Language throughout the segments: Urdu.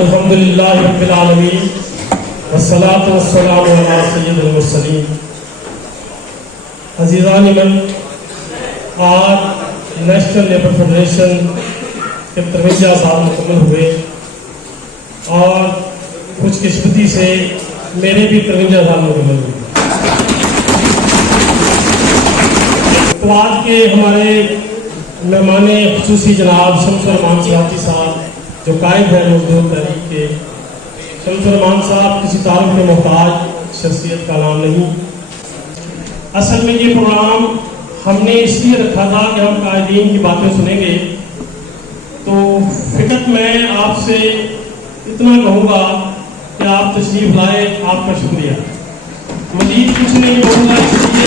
الحمدللہ رب العالمین والصلاة والسلام علی سید المرسلین. عزیزان من، آج نیشنل لیبر فیڈریشن کے 53 سال مکمل ہوئے اور خوش قسمتی سے میرے بھی 53 سال مکمل ہوئے. تو آج کے ہمارے مہمان خصوصی جناب شمس الرحمان سیاسی صاحب جو قائد ہے مزدور تحریک کے. شمس الرحمان صاحب کسی تعارف کے محتاج شخصیت کا نام نہیں. اصل میں یہ پروگرام ہم نے اس لیے رکھا تھا کہ ہم قائدین کی باتیں سنیں گے. تو فقط میں آپ سے اتنا کہوں گا کہ آپ تشریف لائے، آپ کا شکریہ. مزید کچھ نہیں بولوں گا، اس لیے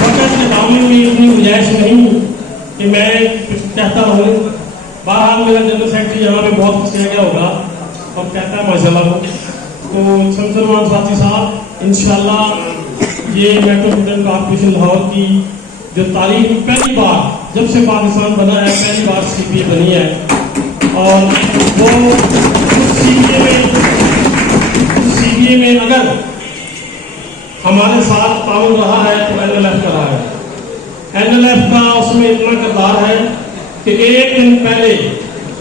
وقت کے دامن میں اتنی گنجائش نہیں کہ میں کچھ کہتا ہوں. بہرحال میرا جنرل سیکرٹری یہاں پہ بہت کچھ کہہ گیا ہوگا اور کہتا ہے ماشاء اللہ. تو شمس الرحمان ساتھی صاحب انشاءاللہ یہ میٹرو اسٹوڈنٹ کارپوریشن لاہور کی جو تاریخ پہلی بار جب سے پاکستان بنا ہے پہلی بار سی پی اے بنی ہے، اور وہ سی پی اے میں اگر ہمارے ساتھ تعاون رہا ہے تو این ایل ایف کا رہا ہے. این ایل ایف کا اس میں اتنا کردار ہے کہ ایک دن پہلے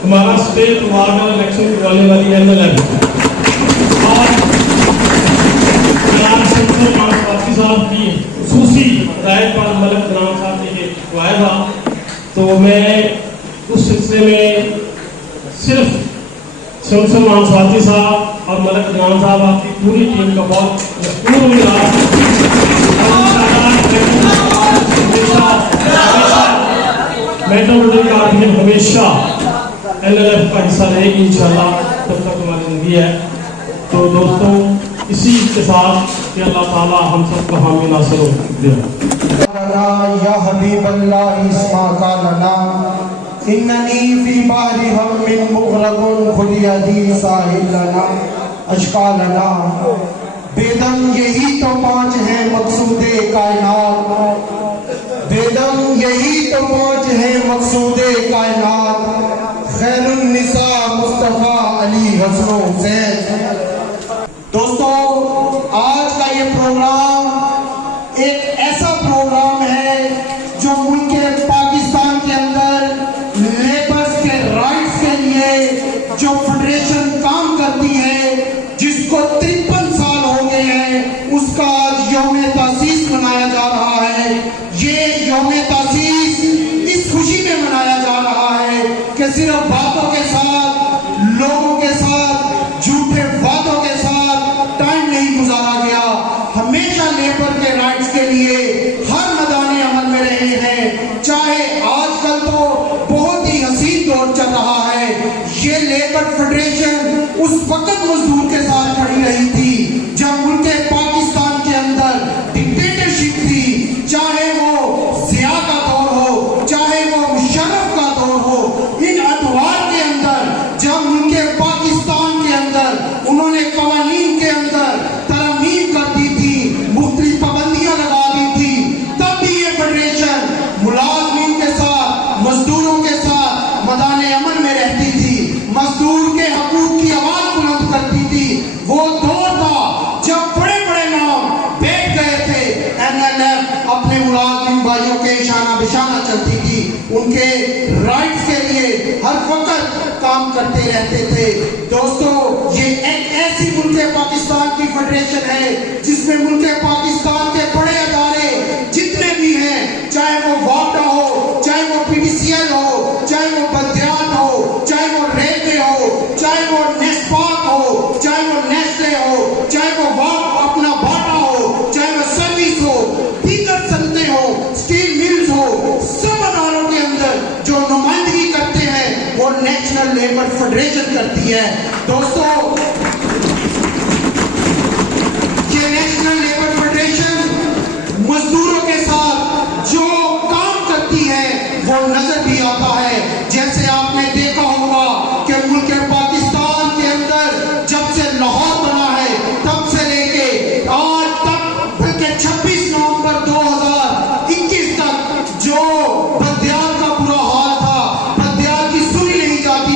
ہمارا اسٹیٹ وارڈر الیکشن کروانے والی این ایل ایف اور جناب شمس الرحمان ساتھی صاحب کی خصوصی ہدایت پر ملک نام صاحب نے یہ آیا تھا. تو میں اس سلسلے میں صرف شمس الرحمان ساتھی صاحب اور ملک نام صاحب آپ کی پوری ٹیم کا بہت مشکور ہوں گا. ہمیشہ این ایل ایف کا حصہ رہے گی انشاءاللہ تب تک ہماری زندگی ہے. تو دوستوں اسی کے ساتھ کہ اللہ تعالی ہم سب کو حامی ناصر دے. یا حبیب اللہ اسمع قالنا اننی فی بحر ہم مغرق خذ یدی ساحل لنا اشکالنا. بیدم یہی تو پانچ ہیں مقصود کائنات، بیدم یہی تو پانچ ہیں مقصود کائنات، خیر النساء مصطفیٰ علی حسن و حسین. دوستو آج کا یہ پروگرام ایک ایسا پروگرام ہے جو ملک پاکستان کے اندر لیبرز کے رائٹس کے لیے جو فیڈریشن کام کرتی ہے، جس کو 53 سال ہو گئے ہیں، اس کا آج یوم تاسیس منایا جا رہا ہے. یہ یوم تاسیس اس خوشی میں منایا جا رہا ہے کہ صرف باتوں کے ساتھ، لوگوں کے ساتھ، جھوٹے وعدوں کے ساتھ ٹائم نہیں گزارا گیا. ہمیشہ لیبر کے رائٹس کے لیے ہر میدان عمل میں رہے ہیں. چاہے آج کل تو بہت ہی حسین دور چل رہا ہے، یہ لیبر فیڈریشن اس وقت مزدور کے ساتھ کھڑی رہی تھی جب ملک پاکستان کے اندر ڈکٹیٹرشپ تھی. چاہے وہ ضیاء کا دور ہو، چاہے وہ مشرف کا دور ہو، ان ادوار کے اندر جب ملک پاکستان کے اندر انہوں نے قوانین کے اندر ترمیم کر دی تھی، مختلف پابندیاں لگا دی تھی، تب بھی یہ فیڈریشن ملازمین کے ساتھ، مزدوروں کے ساتھ میدان عمل میں رہتی تھی، مزدور کے حقوق کی آواز بلند کرتی تھی. وہ دور تھا جب بڑے بڑے نام بیٹھ گئے تھے، این ایل ایف اپنے ملازم بھائیوں کے شانہ بشانہ چلتی تھی، ان کے رائٹس کے لیے ہر وقت کام کرتے رہتے تھے. دوستو یہ ایک ایسی ملک پاکستان کی فیڈریشن ہے جس میں ملک پاکستان کے بڑے ادارے جتنے بھی ہیں، چاہے وہ واپڈا ہو، چاہے وہ پی ڈی سی ایل ہو، چاہے وہ بلدیات ہو، چاہے وہ ریلوے ہو، چاہے وہ نیسپاک ہو، چاہے وہ نیسلے ہو، چاہے وہ واپ اپنا باٹا ہو، چاہے وہ سروس ہو، دیگر صنعتیں ہو، اسٹیل ملز ہو، سب اداروں کے اندر جو نمائندگی کرتے ہیں وہ نیشنل لیبر فیڈریشن کرتی ہے. دوستو یہ نیشنل لیبر فیڈریشن مزدوروں کے ساتھ جو کام کرتی ہے وہ نظر بھی آتا ہے. جیسے آپ نے دیکھا ہوگا کہ ملک پاکستان کے اندر جب سے لاہور بنا ہے تب سے لے کے آج تک، بلکہ 26 نومبر 2021 تک جو بدیات کا برا حال تھا، بدیات کی سنی نہیں جاتی